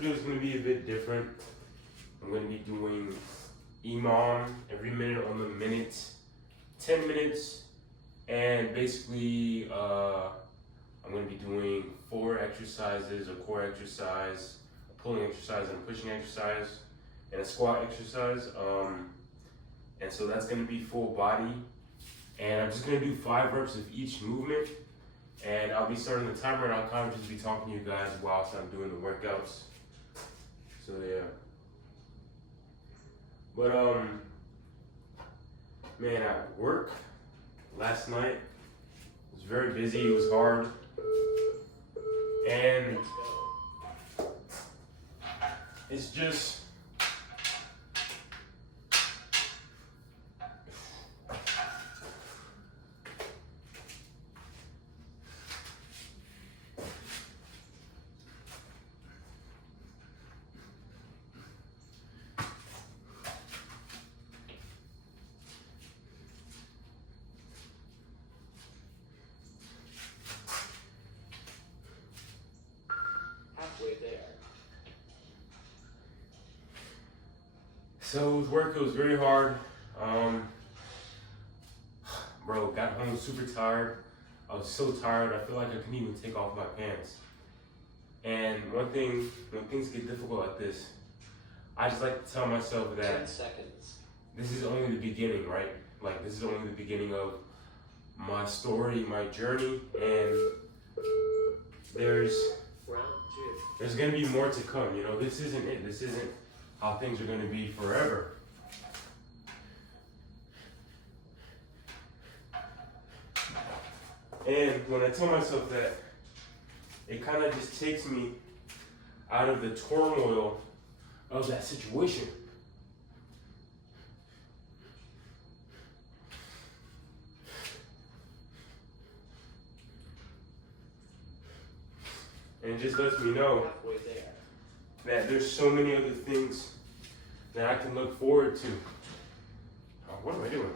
video is going to be a bit different. I'm going to be doing Imam every minute on the minute, 10 minutes, and basically I'm going to be doing 4 exercises, a core exercise, a pulling exercise, and a pushing exercise, and a squat exercise. And so that's going to be full body, and I'm just going to do 5 reps of each movement, and I'll be starting the timer, and I'll kind of just be talking to you guys whilst I'm doing the workouts. So yeah. But man, at work last night, it was very busy, it was hard, and it's just, there. so with work, it was very hard. Bro, got home super tired. I was so tired, I feel like I couldn't even take off my pants. And one thing, when things get difficult like this, I just like to tell myself that 10 seconds. this is only the beginning, right? Like, this is only the beginning of my story, my journey, and there's Round 2. there's gonna be more to come, you know? This isn't it. This isn't how things are gonna be forever. And when I tell myself that, it kind of just takes me out of the turmoil of that situation. And it just lets me know Halfway there. that there's so many other things that I can look forward to. Oh, what am I doing?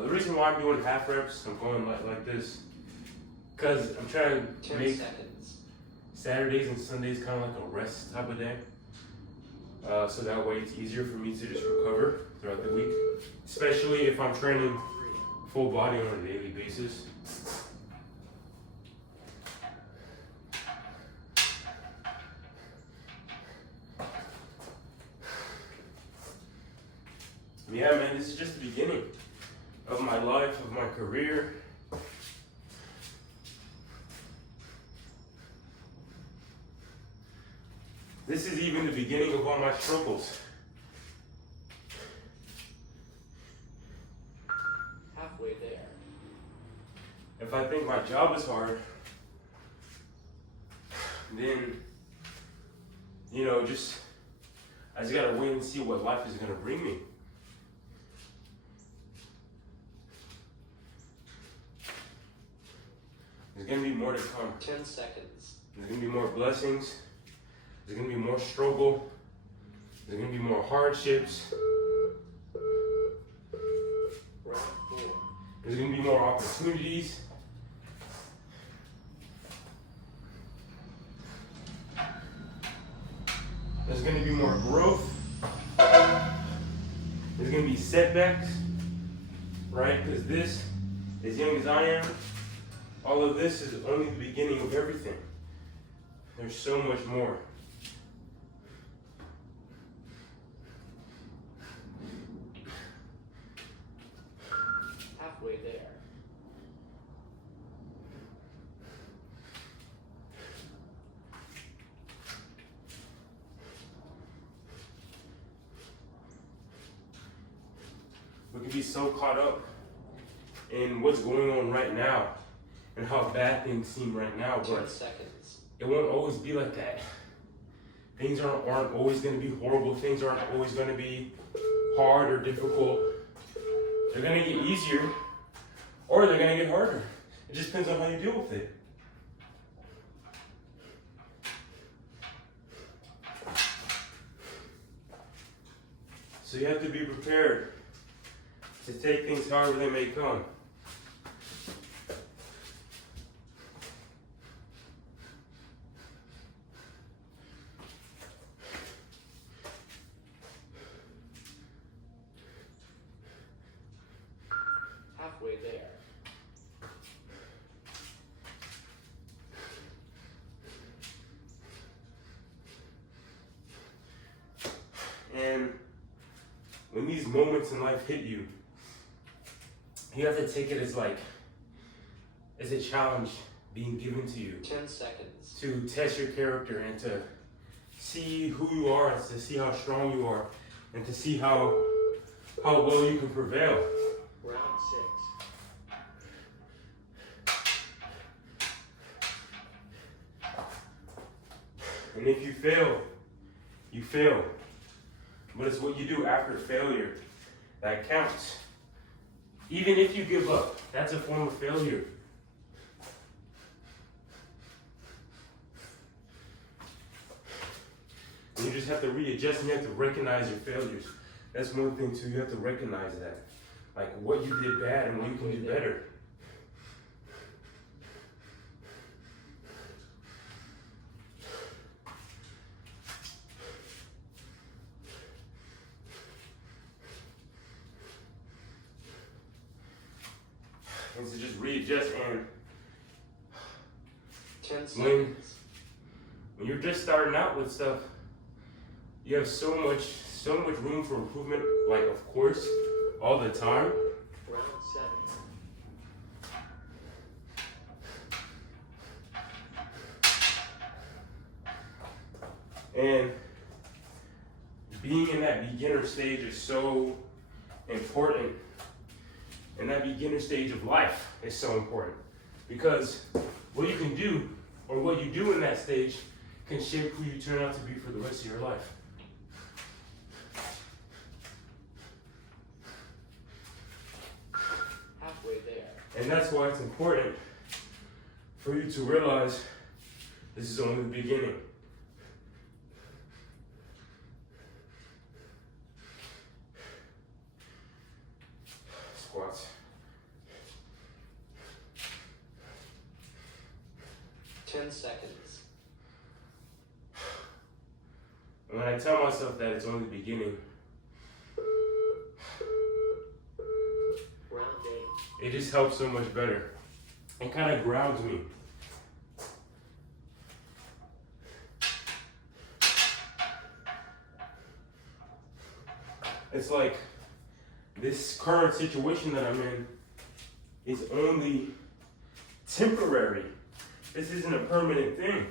The reason why I'm doing half reps, I'm going like this, because I'm trying to 10 make seconds. Saturdays and Sundays kind of like a rest type of day. So that way it's easier for me to just recover throughout the week, especially if I'm training full body on a daily basis. Yeah, man, this is just the beginning of my life, of my career. This is even the beginning of all my struggles. Halfway there. If I think my job is hard, then, you know, I just gotta wait and see what life is gonna bring me. There's gonna be more to come. 10 seconds. There's gonna be more blessings. There's gonna be more struggle. There's gonna be more hardships. Round 4. There's gonna be more opportunities. There's gonna be more growth. There's gonna be setbacks, right? Because this, as young as I am, all of this is only the beginning of everything. There's so much more. Halfway there. We can be so caught up in what's going on right now and how bad things seem right now, 10 but seconds. it won't always be like that. Things aren't always going to be horrible. Things aren't always going to be hard or difficult. They're going to get easier or they're going to get harder. It just depends on how you deal with it. So you have to be prepared to take things however they may come. Halfway there. And when these moments in life hit you, you have to take it as like, as a challenge being given to you 10 seconds. to test your character and to see who you are, and to see how strong you are, and to see how well you can prevail. Round 6. And if you fail, you fail. But it's what you do after failure that counts. Even if you give up, that's a form of failure. And you just have to readjust and you have to recognize your failures. That's one thing too, you have to recognize that. Like what you did bad and what you can do better. And to just readjust. And 10 seconds. when you're just starting out with stuff, you have so much room for improvement, like of course, all the time. Round 7. And being in that beginner stage is so important. And that beginner stage of life is so important. Because what you can do, or what you do in that stage, can shape who you turn out to be for the rest of your life. Halfway there. And that's why it's important for you to realize this is only the beginning. Squats. 10 seconds. And when I tell myself that it's only the beginning, Round 8. it just helps so much better. It kind of grounds me. It's like this current situation that I'm in is only temporary. This isn't a permanent thing.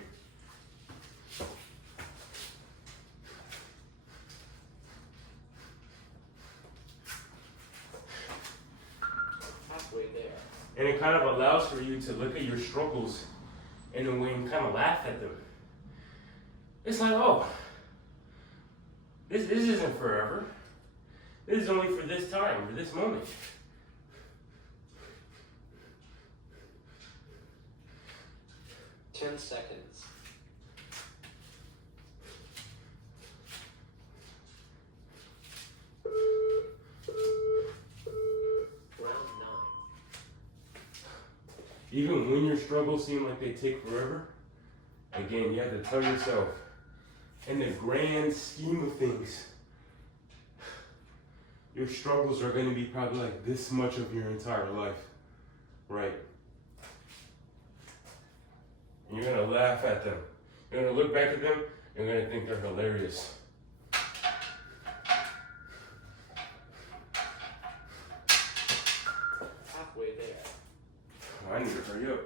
Halfway there. And it kind of allows for you to look at your struggles in a way and kind of laugh at them. It's like, oh, this isn't forever. This is only for this time, for this moment. Ten seconds. Round 9. Even when your struggles seem like they take forever, again, you have to tell yourself, in the grand scheme of things, your struggles are going to be probably like this much of your entire life, right? And you're going to laugh at them. You're going to look back at them, and you're going to think they're hilarious. Halfway there. Oh, I need to hurry up.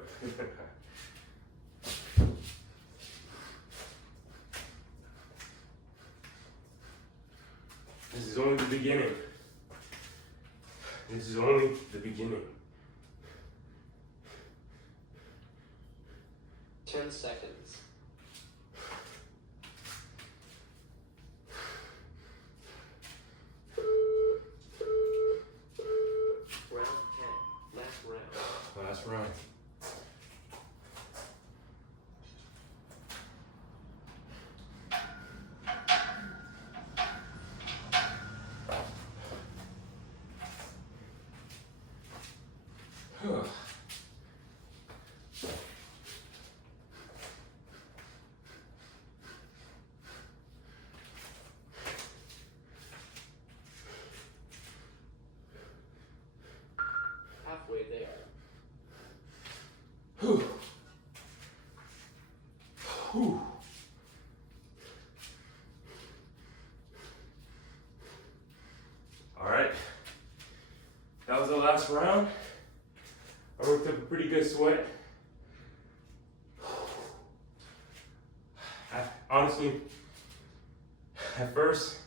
This is only the beginning. This is only the beginning. 10 seconds. Round 10. Last round. Last round. Whew. Whew. All right, that was the last round. I worked up a pretty good sweat. Honestly, at first,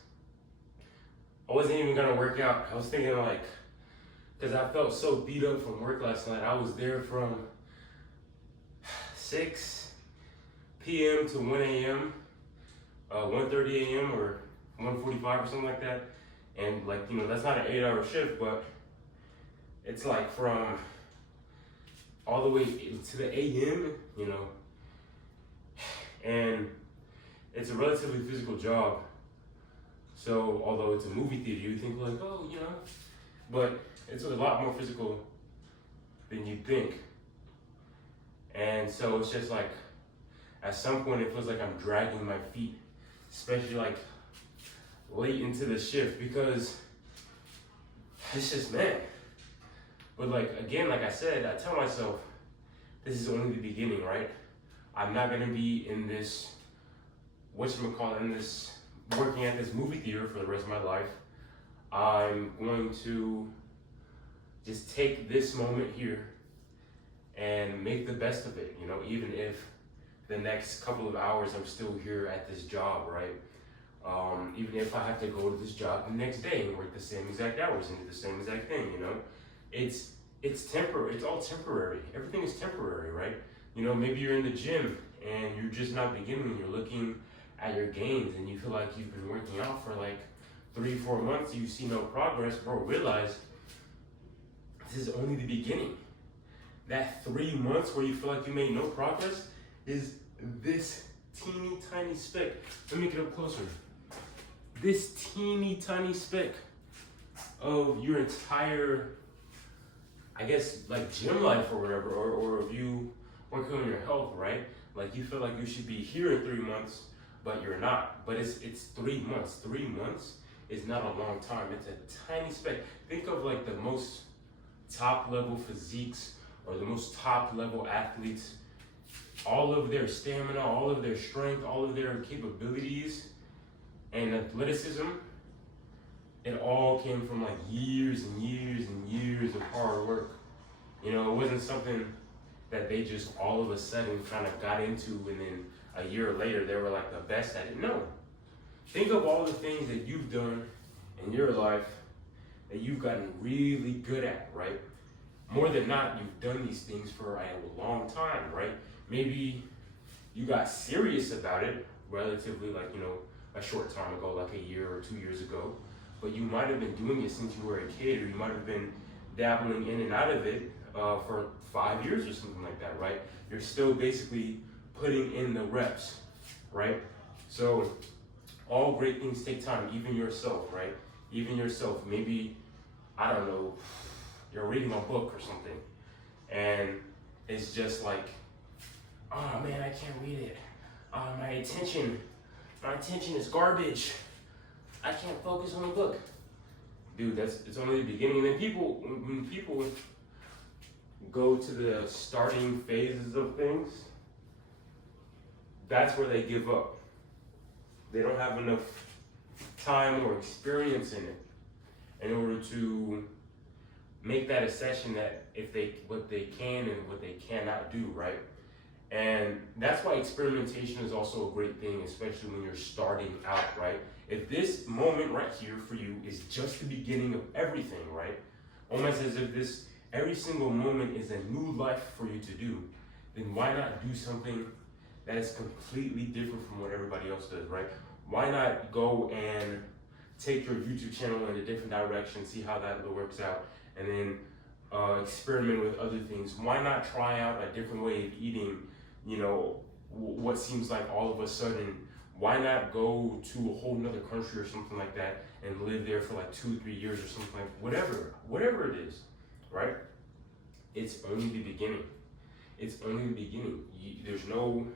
I wasn't even gonna work out. I was thinking like, because I felt so beat up from work last night. I was there from 6 p.m. to 1 a.m., 1:30 a.m. or 1:45 or something like that. And like, you know, that's not an 8-hour shift, but it's like from all the way to the a.m., you know, and it's a relatively physical job. So although it's a movie theater, you think like, oh, you know, but it's a lot more physical than you think. And so it's just like, at some point it feels like I'm dragging my feet, especially like late into the shift, because it's just, man. But like, again, like I said, I tell myself, this is only the beginning, right? I'm not gonna be in this, in this, working at this movie theater for the rest of my life. I'm going to just take this moment here and make the best of it, you know, even if the next couple of hours I'm still here at this job, right? Even if I have to go to this job the next day and work the same exact hours and do the same exact thing, you know? It's temporary, it's all temporary. Everything is temporary, right? You know, maybe you're in the gym and you're just not beginning and you're looking at your gains and you feel like you've been working out for like 3-4 months, you see no progress. Bro, realize this is only the beginning. That 3 months where you feel like you made no progress is this teeny tiny speck. Let me get up closer. This teeny tiny speck of your entire, I guess, like gym life or whatever, or if you working on your health, right? Like you feel like you should be here in 3 months, but you're not. But it's 3 months. 3 months is not a long time. It's a tiny speck. Think of like the most top level physiques or the most top level athletes. All of their stamina, all of their strength, all of their capabilities and athleticism, it all came from like years and years and years of hard work. You know, it wasn't something that they just all of a sudden kind of got into and then a year later they were like the best at it. No. Think of all the things that you've done in your life that you've gotten really good at, right? More than not, you've done these things for a long time, right? Maybe you got serious about it relatively, like, you know, a short time ago, like a year or 2 years ago, but you might have been doing it since you were a kid, or you might have been dabbling in and out of it for 5 years or something like that, right? You're still basically putting in the reps, right? So all great things take time, even yourself, right? Even yourself. Maybe, I don't know, you're reading a book or something, and it's just like, oh man, I can't read it. My attention is garbage. I can't focus on the book. Dude, it's only the beginning. And then when people go to the starting phases of things, that's where they give up. They don't have enough time or experience in it in order to make that assessment that what they can and what they cannot do, right? And that's why experimentation is also a great thing, especially when you're starting out, right? If this moment right here for you is just the beginning of everything, right? Almost as if every single moment is a new life for you to do, then why not do something that is completely different from what everybody else does, right? Why not go and take your YouTube channel in a different direction, see how that works out, and then experiment with other things? Why not try out a different way of eating, you know, what seems like all of a sudden? Why not go to a whole nother country or something like that and live there for like 2-3 years or something like whatever it is, right? It's only the beginning. It's only the beginning. There's no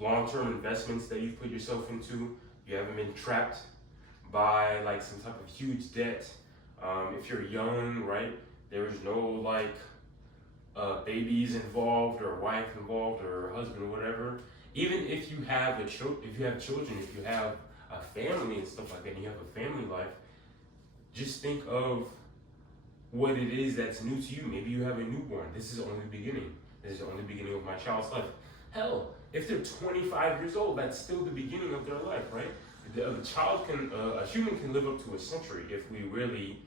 long-term investments that you've put yourself into. You haven't been trapped by like some type of huge debt. If you're young, right, there is no like babies involved or wife involved or husband or whatever. Even if you have if you have children, if you have a family and stuff like that, and you have a family life, just think of what it is that's new to you. Maybe you have a newborn. This is only the beginning. This is only the beginning of my child's life. Hell, if they're 25 years old, that's still the beginning of their life, right? A human can live up to a century if we really,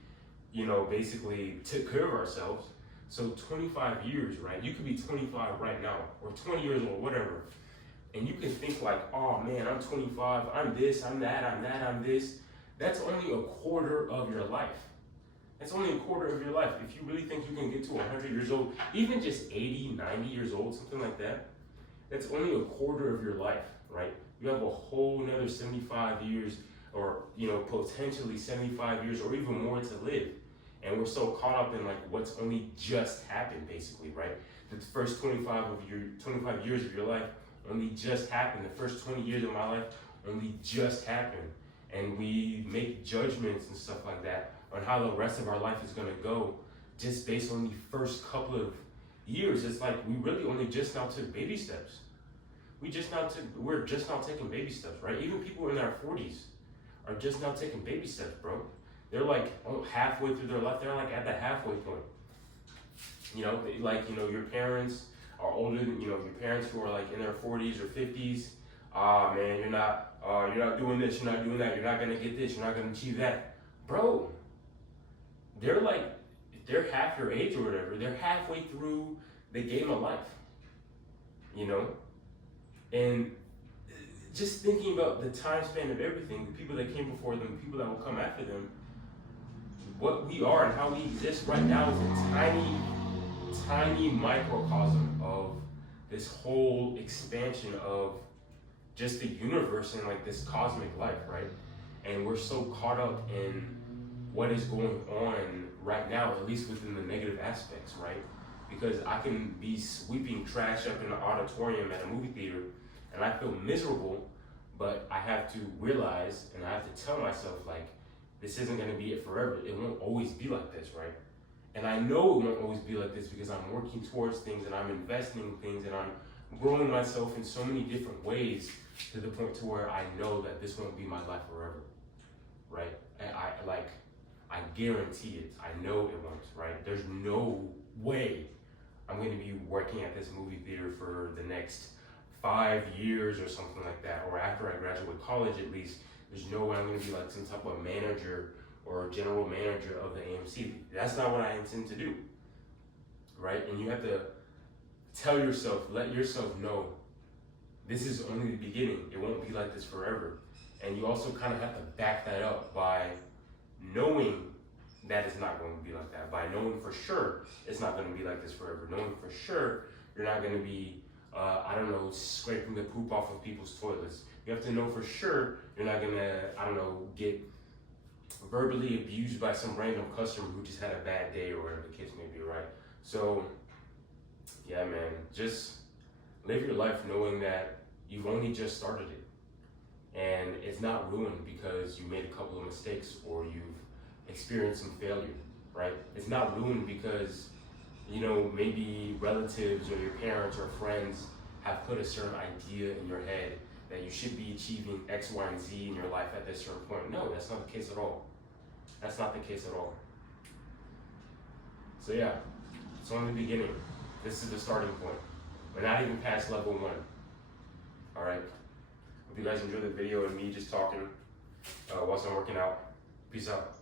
basically took care of ourselves. So 25 years, right? You could be 25 right now, or 20 years old, whatever. And you can think like, oh man, I'm 25, I'm this, I'm that, I'm that, I'm this. That's only a quarter of your life. That's only a quarter of your life. If you really think you can get to 100 years old, even just 80, 90 years old, something like that, that's only a quarter of your life, right? You have a whole another 75 years or, potentially 75 years or even more to live. And we're so caught up in like what's only just happened, basically, right? The first 25 years of your life only just happened. The first 20 years of my life only just happened. And we make judgments and stuff like that on how the rest of our life is gonna go just based on the first couple of years. It's like we really only just now took baby steps. We're just now taking baby steps, right? Even people in their 40s are just now taking baby steps, bro. They're like halfway through their life. They're like at the halfway point. Your parents are older than, your parents who are like in their 40s or 50s. Ah, man, you're not doing this, you're not doing that, you're not gonna get this, you're not gonna achieve that. Bro, they're half your age or whatever. They're halfway through the game of life, And just thinking about the time span of everything, the people that came before them, the people that will come after them, what we are and how we exist right now is a tiny, tiny microcosm of this whole expansion of just the universe and like this cosmic life, right? And we're so caught up in what is going on right now, at least within the negative aspects, right? Because I can be sweeping trash up in an auditorium at a movie theater and I feel miserable, but I have to realize and I have to tell myself like, this isn't gonna be it forever. It won't always be like this, right? And I know it won't always be like this because I'm working towards things and I'm investing in things and I'm growing myself in so many different ways to the point to where I know that this won't be my life forever, right? And I guarantee it. I know it won't, right? There's no way I'm gonna be working at this movie theater for the next 5 years or something like that, or after I graduate college at least. There's no way I'm gonna be like some type of manager or general manager of the AMC. That's not what I intend to do, right? And you have to tell yourself, let yourself know, this is only the beginning. It won't be like this forever. And you also kind of have to back that up by knowing that it's not going to be like that, by knowing for sure it's not going to be like this forever, knowing for sure you're not going to be, scraping the poop off of people's toilets. You have to know for sure you're not going to, get verbally abused by some random customer who just had a bad day or whatever the case may be, right? So, yeah, man, just live your life knowing that you've only just started it. And it's not ruined because you made a couple of mistakes or you've experienced some failure, right? It's not ruined because, maybe relatives or your parents or friends have put a certain idea in your head that you should be achieving X, Y, and Z in your life at this certain point. No, that's not the case at all. That's not the case at all. So yeah, it's only the beginning. This is the starting point. We're not even past level 1. All right. Hope you guys enjoyed the video and me just talking whilst I'm working out. Peace out.